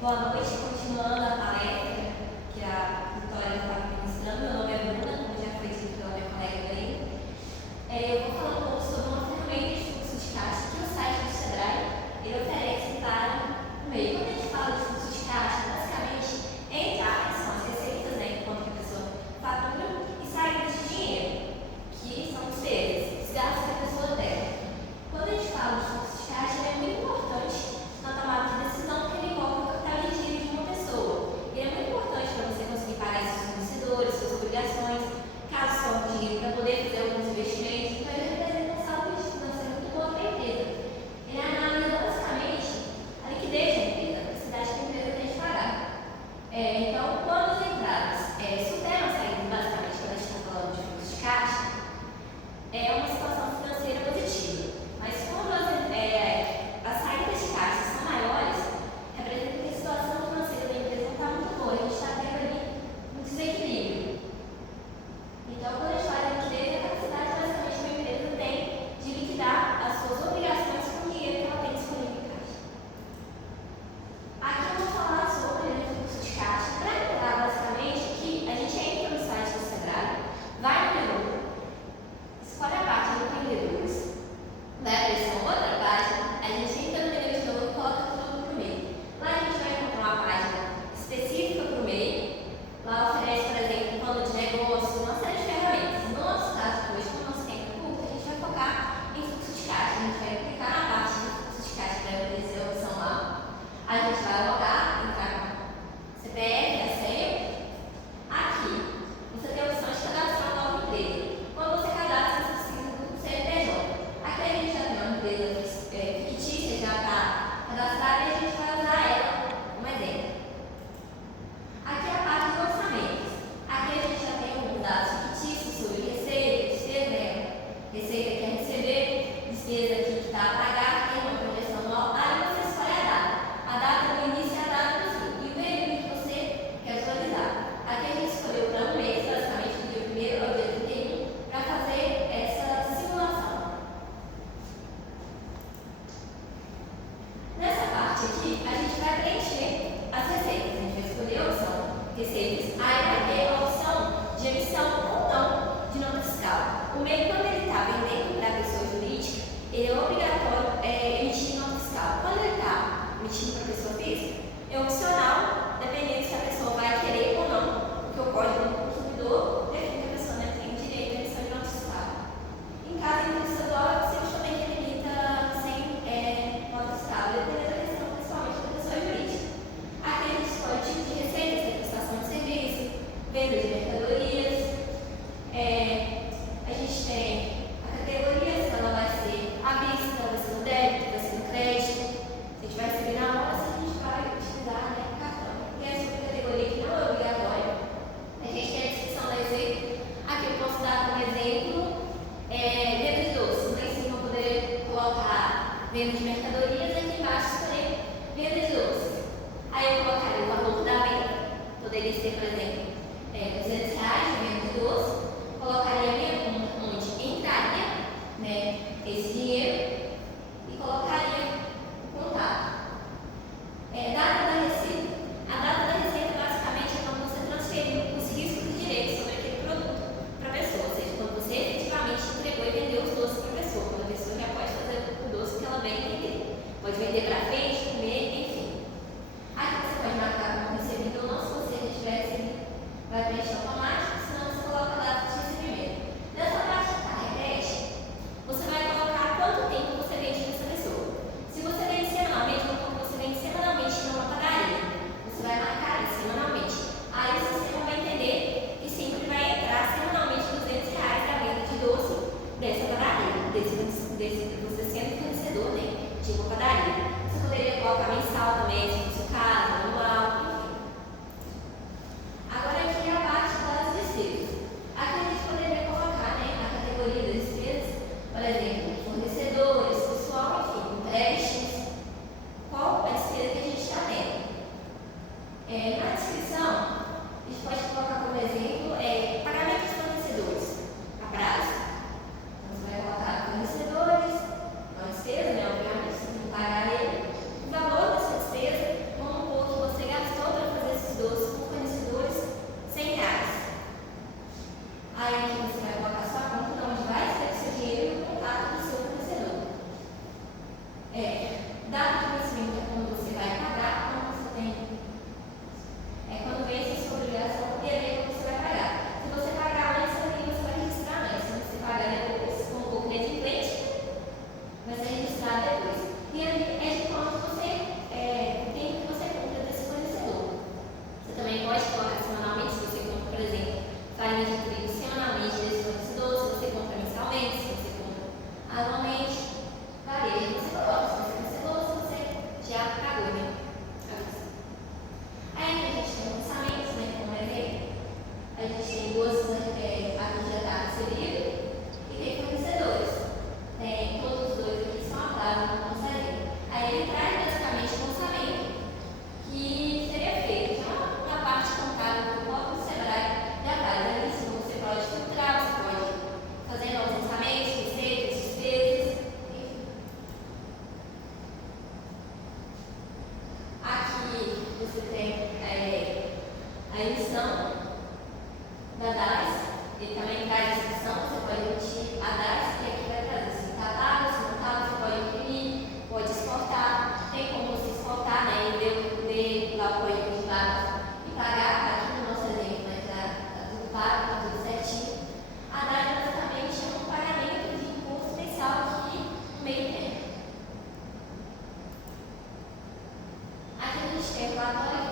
Boa noite, continuando a palestra que a Vitória estava ministrando. Meu nome é Bruna, como já foi dito pela minha colega aí. Eu vou falar um pouco sobre uma ferramenta de fluxo de caixa que o site do Sebrae ele oferece para o meio. Quando a gente fala de fluxo de caixa, basicamente, entradas são as receitas, né, quanto que a pessoa fatura, e saídas de dinheiro, que são despesas, os gastos que a pessoa tem. Quando a gente fala de fluxo de caixa, ele é muito importante na tomada de decisão, porque ele envolve o capital de giro de uma pessoa. Ele é muito importante para você conseguir pagar esses fornecedores, suas obrigações, caso sobre dinheiro para poder fazer alguns investimentos. Então, ele representa um saúde financeira muito boa para a empresa. Ele analisa basicamente a liquidez da empresa, a capacidade que a empresa tem de pagar. Então, quando as entradas superam as saídas, basicamente, quando a gente está falando de fluxo de caixa, é uma situação financeira positiva. Mas quando as saídas de caixa são maiores, representa que a situação financeira da empresa não está muito boa. A gente está tendo ali um desequilíbrio. Então, quando a gente fala de liquidez, é a capacidade basicamente que uma empresa tem de liquidar as suas obrigações com o dinheiro que ela tem disponível em caixa. Aqui eu vou falar sobre o fluxo de caixa. Para entrar, basicamente, aqui a gente entra no site do Sebrae, vai no menu, escolhe a parte de empreendedores, vai aparecer uma outra página, a gente entra no menu de novo e coloca tudo para o MEI. Lá a gente vai encontrar uma página específica para o MEI. Lá oferece, por exemplo, um plano de negócio, uma série de ferramentas. No nosso caso, hoje, como o nosso tempo é curto, a gente vai focar em fluxo de caixa. A gente vai clicar na parte de fluxo de caixa que vai aparecer a opção lá. A gente vai logar, entrar com CPF, a senha. Aqui, você tem a opção de cadastrar uma nova empresa. Quando você cadastra, você precisa do CNPJ. Aqui a gente já tem uma empresa fictícia, já está cadastrada e a gente vai usar ela como exemplo. Aqui é a parte de orçamentos. Aqui a gente já tem alguns dados fictícios sobre receita, despesa, né? Receita que é receber, despesa aqui que está a pagar, tem uma projeção anual. Aí você escolhe a data do início e a data do fim. E o período que você quer atualizar. Aqui a gente escolheu para um mês, basicamente, do dia 1º ao dia 31, para fazer essa simulação. Nessa parte aqui, a gente vai preencher as receitas. A gente vai escolher a opção receitas. Aí vai ter a opção de emissão ou não de nota fiscal. O MEI, quando ele está vendendo para a pessoa jurídica, ele é obrigatório emitir nota fiscal. Quando ele está emitindo para a pessoa física, é opcional, dependendo se a pessoa vai querer ou não, porque o Código do Consumidor define que a pessoa tem direito à emissão de nota fiscal. Em caso de estadual, é possível também que ele emita sem nota fiscal, dependendo da questão, principalmente da pessoa jurídica. Aqui a gente escolhe o tipo de receita, se é prestação de serviço, relatório